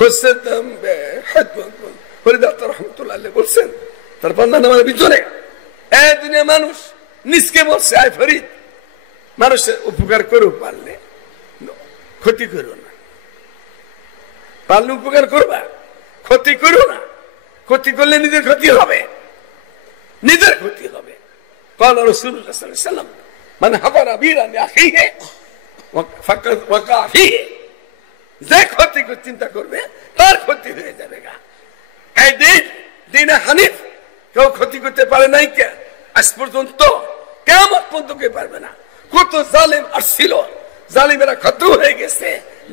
বলছেন তার বান্দা নামাজের ভিতরে দুনিয়া মানুষ নিজকে বলছে আয় ফরিদ মানুষের উপকার করো পারলে ক্ষতি করো না, পারলে উপকার করবা, ক্ষতি করো না। ক্ষতি করলে নিজের ক্ষতি হবে, নিজের ক্ষতি হবে। قال رسول الله صلى الله عليه وسلم من حفر بيرا لاخيه وقع فيه, যে ক্ষতি চিন্তা করবে তার ক্ষতি হয়ে যাবে। এই দিনে হানিফ কেউ ক্ষতি করতে পারে নাই, কে আজ পর্যন্ত কিয়ামত পর্যন্ত কেউ পারবে না। কত জালেম আসছিল, জালিমেরা খতম হয়ে গেছে,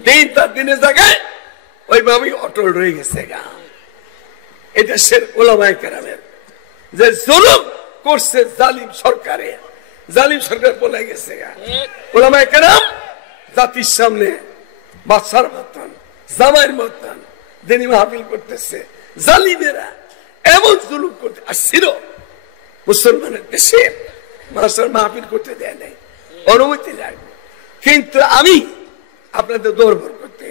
দিন তার দিনের জায়গায় ওইভাবেই অটল রয়ে গেছে। এই দেশের ওলামায়ে কেরামের যে জুলুম করছে জালিম সরকারে, জালিম সরকার বলে গেছে। ওলামায়ে কেরাম জাতির সামনে বাদশার মতন, জামাইয়ের মতন দিনী মাহফিল করতেছে। জালিমেরা এমন জুলুম করতে আসছিল, মুসলমানের দেশে মানুষের মাহফিল করতে দেয় নাই, অনুমতি লাগবে। কিন্তু আমি আপনাদের দরবার করতে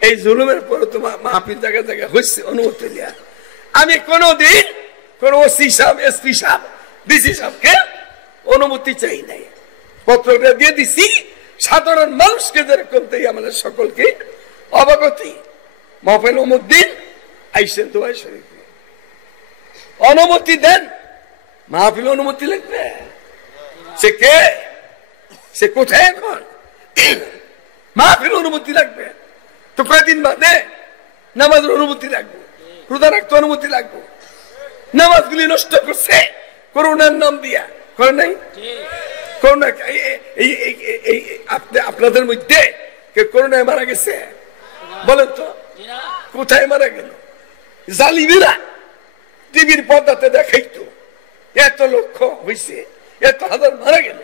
এই জুলুমের পরে তোমার মাহফিল জায়গায় জায়গায় হচ্ছে অনুমতি দেয়া, আমি কোনদিন কোন ওসি সাহেব, এসপি সাহেব, ডিসি সাহেবকে অনুমতি চাই নাই। পত্রটা দিয়ে দিছি সাধারণ মানুষকে যেরকম দেই আমাদের সকলকে অবগতি। মাহফিল অমুক দিন আইসেন দোয়া শরীফে অনুমতি দেন, মাহফিল অনুমতি লাগবে। সে কে, সে কোথায় এখন? মাহফিল অনুমতি লাগবে তো কয়েকদিন বাদে নামাজের অনুমতি লাগবে, রোজা রাখতে অনুমতি লাগবে। নামাজগুলি নষ্ট করছে করোনার নাম দিয়া, করে নাই? করোনা আপনাদের মধ্যে কে করোনায় মারা গেছে বলেন তো? কোথায় মারা গেল? জালিমেরা টিভির পর্দাতে দেখাইতো এত লক্ষ হয়েছে, এত হাজার মারা গেল।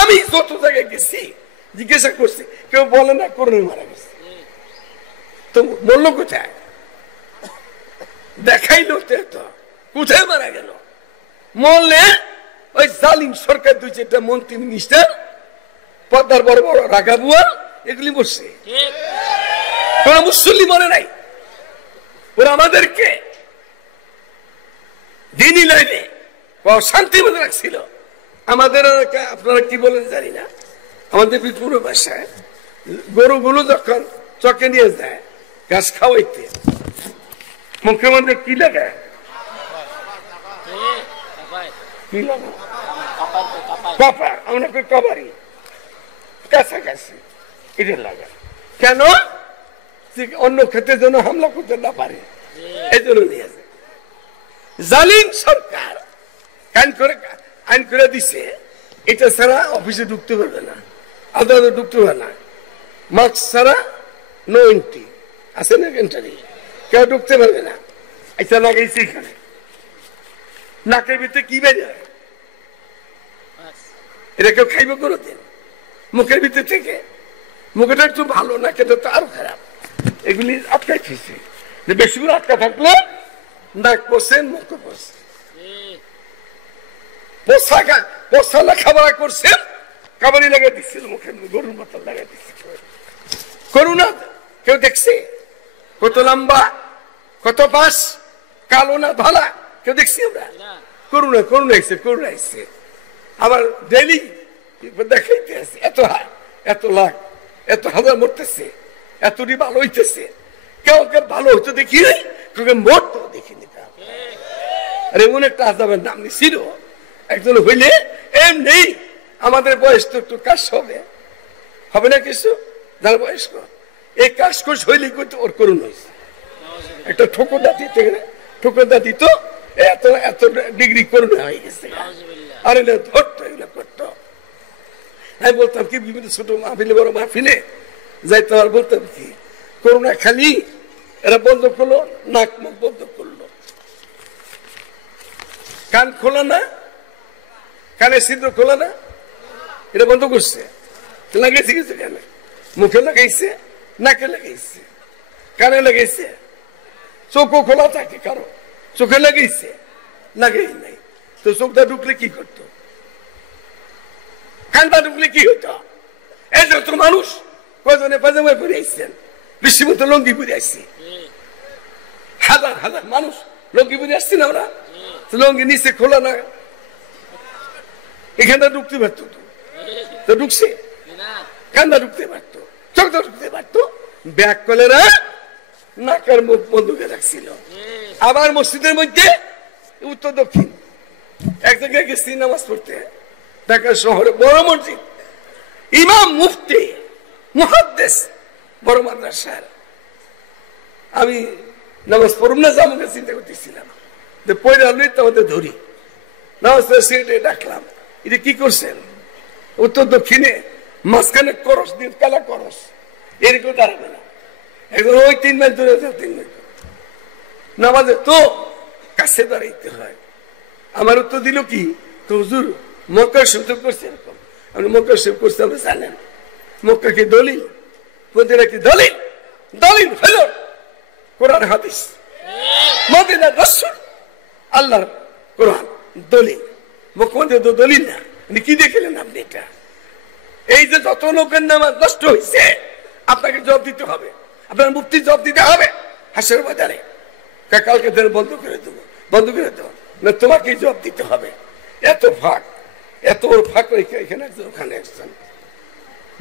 আমি যত জায়গায় গেছি জিজ্ঞাসা করছি, কেউ বলে না করোনায় মারা গেছে। তো বলল কোথায়? দেখাইলো তো এত, কোথায় মারা গেল? মরলে ওই জালিম সরকার দুই চারটা মন্ত্রী মিনিস্টার, পদ্মার বড় বড় রাগাবুয়া, এগুলি বসছে। কোন মুসল্লি মনে নাই। ওরা আমাদেরকে দিনই লাইনে শান্তি মনে রাখছিল। আমাদের আপনারা কি বলেন জানি না, আমাদের পুরো ভাষায় গরুগুলো যখন চকে নিয়ে যায় ঘাস খাওয়াইতে, মুখ্যমন্ত্রী কি লাগায়? কি লাগায়? কাপড়, আমরা কাবারি কাছাকাছি এটা লাগায়। কেন? অন্য ক্ষেত্রে যেন হামলা করতে না পারে, এই জন্য নিয়ে যায়। জালিম সরকার আইন করে দিছে, এটা ছাড়া অফিসে ঢুকতে পারবে না, আদালতে ঢুকতে পারবে না, মাস্ক ছাড়া নো এন্ট্রি আছে না, এন্ট্রি কেউ ঢুকতে পারবে না। এটা লাগাইছে এখানে, নাকের ভিতরে কি বের হয় এটা কেউ খাইবে কোনোদিন? মুখের ভিতর থেকে, মুখটা একটু ভালো, নাকেটা তো আরো খারাপ। এগুলি আটকাই দিয়েছে, বেশি করে আটকা থাকলে নাক পড়ছেন, মুখ পড়ছে, পোষা খাবার করছেন, খাবারই লাগাই দিচ্ছিল মুখের, গরুর মতো লাগাই দিচ্ছে। করুণা কেউ দেখছে? কত লম্বা, কত পাশ, কালো না ভালা, কেউ দেখছি আমরা? করুণা করুণা এসে, করুণা এসে আবার ডেলি দেখাইতে আছে, এত লাখ এত হাজার মরতেছে, এতটি ভালো হইতেছে। কেউ ভালো হইতে দেখি নাই, কেউ মরতেও দেখিনি। আর এমন একটা আজাবের নাম ছিল, একজন হইলে এমনি আমাদের বয়স তো একটু কাজ হবে না কিছু, যার বয়স্ক এই কাজ কোর্স হইলে কিন্তু ওর করুণ হয়েছে। একটা ঠোকরদা দিত, এত এত ডিগ্রি করুণ হয়ে গেছে। আর এগুলো ধরতো, এগুলো করতো। আমি বলতাম কি, বিভিন্ন ছোট মাহফিলে বড় মাহফিলে যাইতো, আর বলতাম কি, করোনা খালি এরা বন্ধ করলো, নাক মুখ বন্ধ করলো, কান খোলা না, কানে ছিদ্র খোলা না, এটা বন্ধ করছে। লাগাইছে কিছু কেন? মুখে লাগাইছে, নাকে লাগাইছে, কানে লাগাইছে, চোখও খোলা থাকে কারো, চোখে লাগাইছে, লাগাই নাই। তো চোখটা ঢুকলে কি করতো? কানটা ঢুকলে কি হতো? এই যত মানুষ কজনে পাজামায় পরে আসছেন, বৃষ্টির মতো লঙ্গি পরে আসছি, হাজার হাজার মানুষ লঙ্গি পরে আসছি না আমরা, লঙ্গি নিচে খোলা না, এখানটা ঢুকতে পারতো তো ঢুকছে, কান্দা ঢুকতে পারতো, চোখটা ঢুকতে পারতো, ব্যাগ কলেরা নাকার মুখ বন্ধুকে রাখছিল। আবার মসজিদের মধ্যে উত্তর দক্ষিণ এক জায়গায় গেছি নামাজ পড়তে, ঢাকা শহরে বড় মসজিদ, ইমাম মুফতি মুহাদ্দিস বড় মাদ্রাসার। আমি নামাজ পড়ব না যাবো চিন্তা করতেছিলাম, যে পয়লা লই তোমাদের ধরি নামাজ পড়ে ডাকলাম, এটা কি করছেন? উত্তর দক্ষিণে মাঝখানে করস দিয়ে কালা করস, এরকম দাঁড়াবে না, একদম ওই 3 মাইল দূরে 3 মাইল নামাজে তো কাছে দাঁড়াইতে হয়। আমার উত্তর দিল কি, তো হুজুর মক্কা শরীফ করছে এরকম। আমি মক্কা শরীফ করছি, আপনি জানেন মক্কা কি দলিল, মদিনা কি দলিল? দলিল হলো কোরআন হাদিস, মদিনা রাসূল আল্লাহর কোরআন দলিল। মক্কা তো দলিল না, কি দেখলেন আপনি? এটা এই যে যত লোকের নামাজ নষ্ট হয়েছে আপনাকে জবাব দিতে হবে, আপনার মুফতি জবাব দিতে হবে হাসরের ময়দানে। কালকে বন্ধ করে দেবো, বন্ধ করে দেবো না, তোমাকেই জবাব দিতে হবে। এত ফাঁক, এত ফাঁক রেখে এখানে একজন ওখানে একজন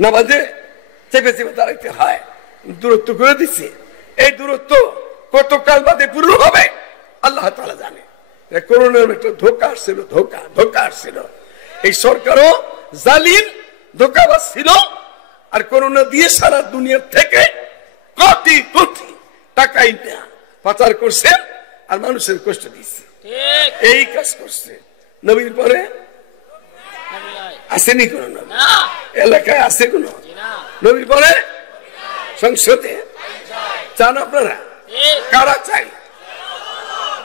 নামাজে চেপে চেপে দাঁড়াইতে হয়, দূরত্ব করে দিচ্ছে। এই দূরত্ব কতকাল বাদে পূর্ণ হবে আল্লাহ তাআলা জানে। করোনার একটা ধোঁকা আসছিল, ধোঁকা আসছিল। এই সরকারও জালিম ধোঁকাবাজ ছিল, আর করোনা দিয়ে সারা দুনিয়া থেকে কোটি কোটি টাকা পাচার করছে আর মানুষের কষ্ট দিচ্ছে। এই কাজ করছে। নবীর পরে আসেনি কোন নবী, এলাকায় আছে কোন নবীর পরে? সংসদে চান আপনারা? কারা চাই?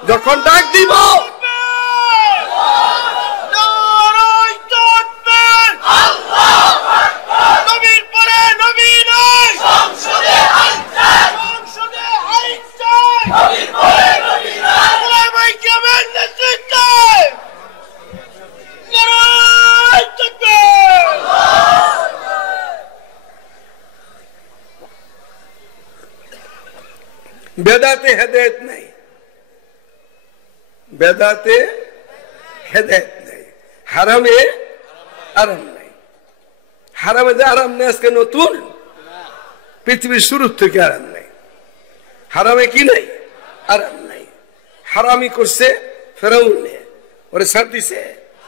যখন ডাক দিব বেদাতে হেদায়েত নাই, বেদাতে হেদায়েত নাই, হারামে আরাম নাই। হারামে যে আরাম নেই আজকে নতুন, পৃথিবীর শুরু থেকে আরাম নাই। হারামে কি নাই? আরাম নাই। হারামি করছে ফেরাউনে, ওরে ছাড় দিছে,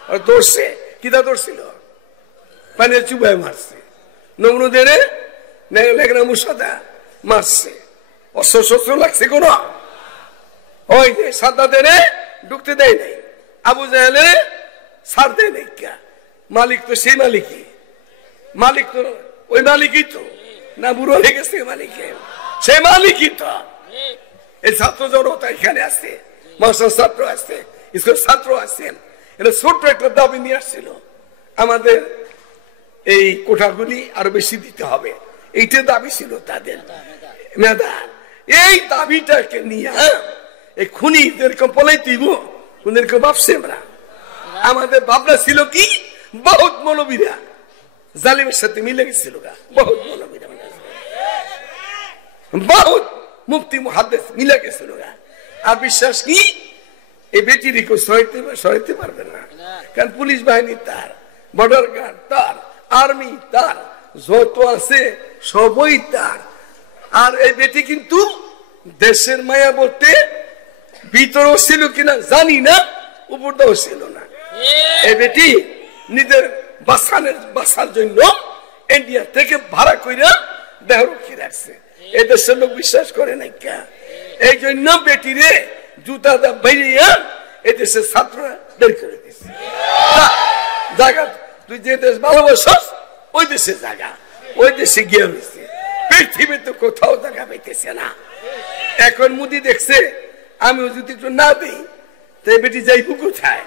ওরে দৌড়ছে। কিতা দৌড়ছিল? পানির চুবায় মারছে। নমরুদের লেগনা মুসাদা মারছে। অস্ত্র লাগছে কোন? ওই যে সাদ্দাদের ঢুকতে দেয় নাই, আবু জাহেলে ছাড় দেয় নাই। মালিক তো সেই মালিকই, মালিক তো ওই মালিকই তো, না বুড়ো হয়ে গেছে মালিকের? সেই মালিকই তো। এই ছাত্র জনতা এখানে আছে, মাস্টার ছাত্র আছে, স্কুল ছাত্র আছেন। এটা ছোট্ট একটা দাবি নিয়ে আসছিল, আমাদের এই কোঠাগুলি আরো বেশি দিতে হবে। এইটা দাবি ছিল তাদের, মেধা। এই দাবিটাকে নিয়ে এই খুনিদেরকে বলেই দিব, খুনিদেরকে ভাবছে আমরা। আমাদের ভাবনা ছিল কি, বহুত মৌলবীরা জালিমের সাথে মিলে গেছিল, বহুত মৌলবীরা, বহুত মুফতি মুহাদ্দিস মিলে গেছিল। আর বিশ্বাস কি, এই বেটির কেউ সরাইতে পারবে না, কারণ পুলিশ বাহিনী তার, বর্ডার গার্ড তার, আর্মি তার, যত আছে সবই তার। আর এই বেটি কিন্তু দেশের মায়া বলতে ভিতরেও ছিল কিনা জানি না, উপরটাও ছিল না। এই বেটি নিজের বাসার জন্য ইন্ডিয়া থেকে ভাড়া কইরা দেহরক্ষী রাখছে। এই দেশের লোক বিশ্বাস করে নাই, এই জন্য বেটিরে জুতা বাইরিয়া এই দেশের ছাত্ররা বের করে দিচ্ছে। জায়গা তুই যে দেশ ভালোবাসস ওই দেশে জায়গা, ওই দেশে গিয়ে হয়েছে। পৃথিবী তো কোথাও জায়গা পাইতেছে না। এখন মোদি দেখছে আমিও যদি একটু না দিই তো বেটি যাইব কোথায়?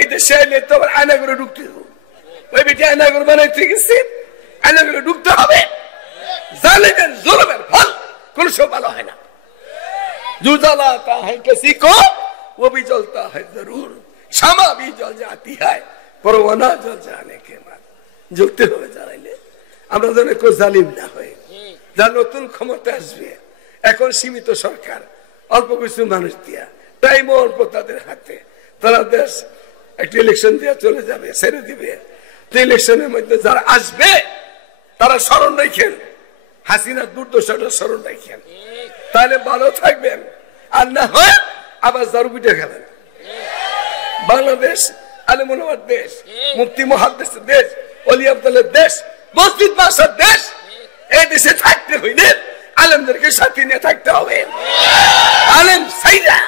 এই দেশে আইলে তো আবার আয়না করে ঢুকতে দেবো। ওই বেটি আয়না করে বানাইতে গেছে, আয়না করে ঢুকতে হবে। জালেমের জুলুমের ফল কোন সব ভালো হয় না। जो जलाता है किसी को वो भी जलता है जरूर, क्षमा भी जल जाती है परवाना जल जाने के बाद। জ্বলতে হবে জ্বালাইলে, আমরা যেন কেউ জালিম না হয়। যা নতুন ক্ষমতা আসবে, এখন সীমিত সরকার, অল্প কিছু মানুষ দিয়া, টাইম অল্প তাদের হাতে, তারা দেশ একটা ইলেকশন দিয়ে চলে যাবে, ছেড়ে দিবে। ইলেকশনের মধ্যে যারা আসবে তারা স্মরণ রাখেন, হাসিনার দুর্দশাটা স্মরণ রাখেন, তাহলে ভালো থাকবেন। আর না হয় আবার দারু পিঠে খাবেন। বাংলাদেশ আলেমুলামার দেশ, মুফতি মুহাদ্দিসের দেশ, ওলি আব্দুল্লাহর দেশ, মসজিদ মাসার দেশ। এই দেশে থাকতে হইলে আলেমদেরকে সাথে নিয়ে থাকতে হবে। আলেম সাইরা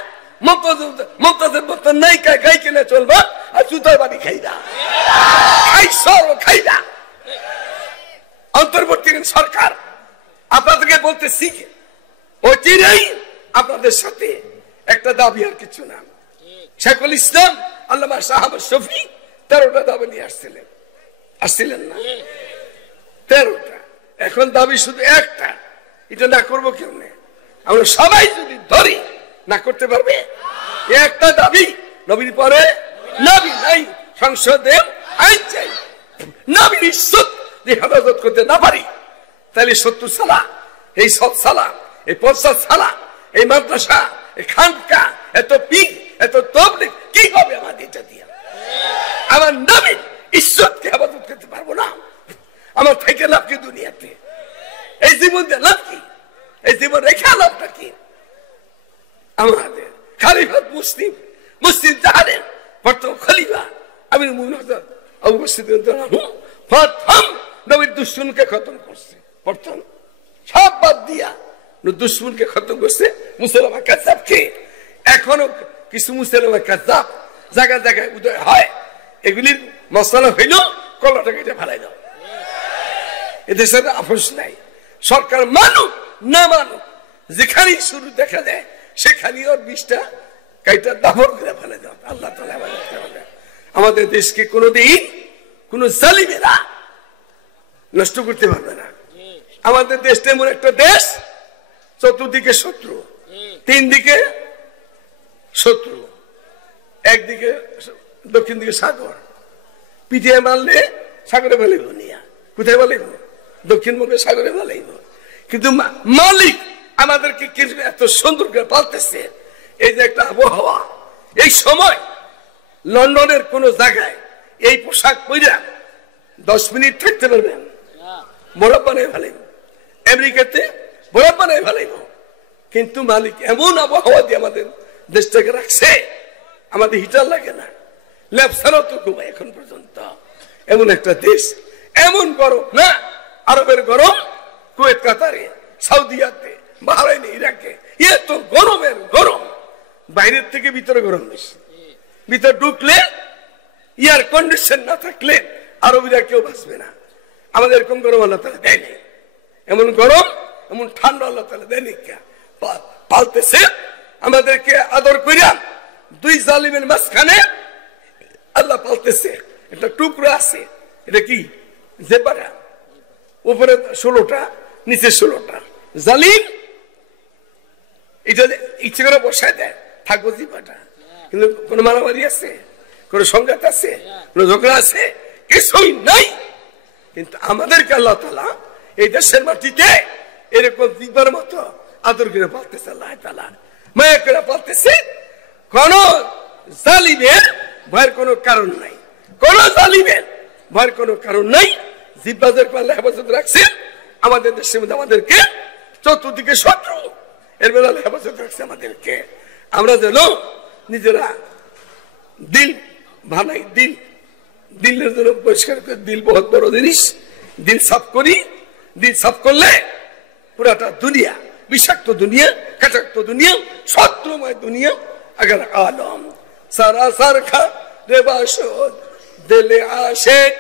মুক্তাদের মতো নায়িকা গাই কিনে চলবা, আর জুতার বাড়ি খাইরা খাইরা। অন্তর্বর্তীকালীন সরকার আপনাদেরকে বলতেছি, অচিরেই আপনাদের সাথে একটা দাবি, আর কিছু না। শেখুল ইসলাম আল্লামা শাহ আহমদ শফী 13টা দাবি নিয়ে আসছিলেন না? 13টা। এখন দাবি শুধু একটা, এটা না করবো কেমনে? আমরা সবাই যদি ধরি, না করতে পারবে? একটা দাবি, নবীর পরে নবী নাই, সংসদে আইন চাই। নবীর ইজ্জত হেফাজত করতে না পারি, তাহলে 70 সালা, এই 7 সালা, এই 50 সালা, এই মাদ্রাসা, এই খানকা, এত পীর, এত তাবলীগ কি হবে আমাদের এটা দিয়ে? আমার নবীর ইজ্জতকে হেফাজত করতে পারবো না। আমার থেকে লাভ কি দুনিয়াতে? এই জীবন দিয়ে লাভ কি? এই জীবন রেখে লাভটা কি? আমাদের খালিফাত মুসলিম, মুসলিম জাহানের প্রথম খলিফা আমির মুমিনিন আবু বকর সিদ্দিক প্রথম নবীর দুশমনকে খতম করছে। প্রথম সব বাদ দিয়া দুশমনকে খতম করছে, মুসলমান কাযাবকে। এখনো কিছু মুসলমান কাযাব জায়গা জায়গায় উদয় হয়। এগুলির মশলা হইল কলাটাকে এটা ফেলাই দাও। এদেশের আপোষ নাই। সরকার মানুক না মানুক, যেখানেই শুরু দেখা যায় সেখানে ওর 20টা কাইটা দাফন করে ফেলে দাও। আল্লাহ তাআলা আমাদের দেশকে কোনোদিন কোন জালিমেরা নষ্ট করতে পারবে না। আমাদের দেশটা এমন একটা দেশ, চতুর্দিকে শত্রু, 3 দিকে শত্রু, একদিকে দক্ষিণ দিকে সাগর। পিটিয়ে মারলে সাগরে ফেলাইব নিয়া, কোথায় ফেলাইব? দক্ষিণ মুখে সাগরে ফেলাইব। কিন্তু মালিক আমাদেরকে এত সুন্দর করে পালতেছে। এই যে একটা আবহাওয়া, এই সময় লন্ডনের কোন জায়গায় এই পোশাক পরে 10 মিনিট থাকতে পারবেন, বরফ বানিয়ে ফেলাইব। আমেরিকাতে বরফ বানিয়ে ফেলাইব। কিন্তু মালিক এমন আবহাওয়া দিয়ে আমাদের দেশটাকে রাখছে, আমাদের হিটার লাগে না, ল্যাব ছাড়াও তো ঘুমায় এখন পর্যন্ত। এমন একটা দেশ, এমন গরম না, আরবের গরম কুয়েত, কাতারে, সৌদিয়াতে, বাহরাইনে, ইরাকে, এত গরমের গরম, বাইরের থেকে ভিতরে গরম বেশি। ভিতরে ঢুকলে এয়ার কন্ডিশন না থাকলে আরবিরা কেউ বাঁচবে না। আমাদের এরকম গরম আল্লাহ তাআলা দেয়নি। এমন গরম, এমন ঠান্ডা আল্লাহ তাআলা দেয়নি। পালতেছে আমাদেরকে আদর করিয়া। 2 জালিমের মাঝখানে আল্লাহ পালতেছে। একটা টুকরো আছে, এটা কি জেবারা, উপরে 16টা, নিচে 16টা। জালিম এটা ইচ্ছে করে বসায় দেয়, থাকবো জিবাটা। কিন্তু কোন মারামারি আছে, কোন সংঘাত আছে, কোন ঝগড়া আছে? কিছুই নাই। কিন্তু আমাদেরকে আল্লাহ তাআলা এই দেশের মাটিতে এরকম জিবার মতো আদর করে পালতেছে। আল্লাহ তাআলা মায়া করে পালতেছে। কোন জালিমের ভয়ের কোনো কারণ নাই, কোন জালিমের ভয়ের কোনো কারণ নাই। জিব্বাদের পাল্লা হেফাজত রাখছে আমাদের দেশের মধ্যে। আমাদেরকে চতুর্দিকে শত্রু, এর বেলা হেফাজত রাখছে আমাদেরকে। আমরা যেন নিজেরা দিল বানাই, দিলের জন্য পরিষ্কার করে। দিল বহুত বড় জিনিস, দিল সাফ করি। দিল সাফ করলে পুরাটা দুনিয়া, বিষাক্ত দুনিয়া, কাটাক্ত দুনিয়া, শত্রুময় দুনিয়া अगर आलम सरासर खा रे बाशोद दिले आशिक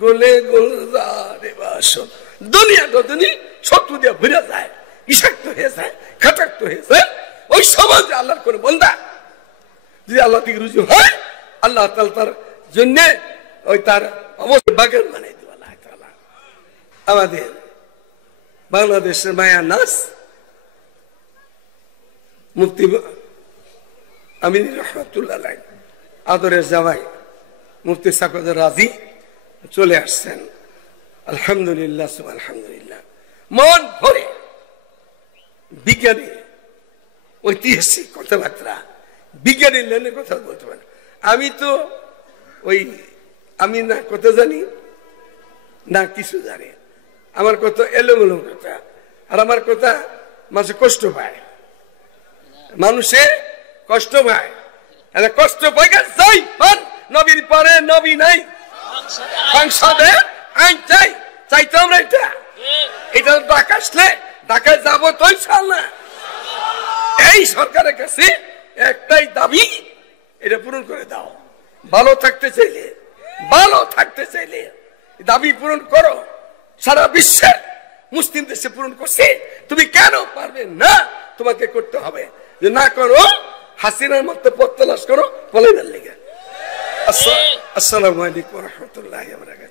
गुले गुलजार रे बाशोद। दुनिया तो दुनिया शत्रु দিয়ে ভরে যায়, বিষাক্ত হয়ে যায়, কাটাক্ত হয়ে যায়। ওই সমাজে আল্লাহর কোন বান্দা যদি আল্লাহ থেকে রুজু হয়, আল্লাহ তাআলা তার জন্য ওই তার অবশ্য বাগান বানাই দেবে আল্লাহ তাআলা। আমাদের বাংলাদেশের মায়া নাস মুফতি আমিন রহমাতুল্লাহ আলাইহি আদরের জামাই মুফতি সাকোয়াত রাজি চলে আসছেন। আলহামদুলিল্লাহ, আলহামদুলিল্লাহ, মন ভরে বিজ্ঞানী ঐতিহাসিক কথাবার্তা, বিজ্ঞানী লেনে কথা বলতে পারে। আমি তো আমি না কথা জানি না কিছু জানি, আমার কথা এলোমেলো কথা, আর আমার কথা মানুষে কষ্ট পায়, মানুষে কষ্ট পায়, কষ্ট পাই যাই পান নবীর পরে নবী নাই, সংসদে আইন চাই, চাইতো আমরা এটা ঢাকা আসলে ঢাকায় যাবো তো ইনশাআল্লাহ। এই সরকারের কাছে একটাই দাবি, এটা পূরণ করে দাও। ভালো থাকতে চাইলে, ভালো থাকতে চাইলে দাবি পূরণ করো। সারা বিশ্বের মুসলিম দেশে পূরণ করছে, তুমি কেন পারবে না? তোমাকে করতে হবে। যে না করো, হাসিনার মতো পথ তালাশ করো পলাইবার লেগে। আসসালামু আলাইকুম ওয়া রাহমাতুল্লাহি ওয়া বারাকাতুহু।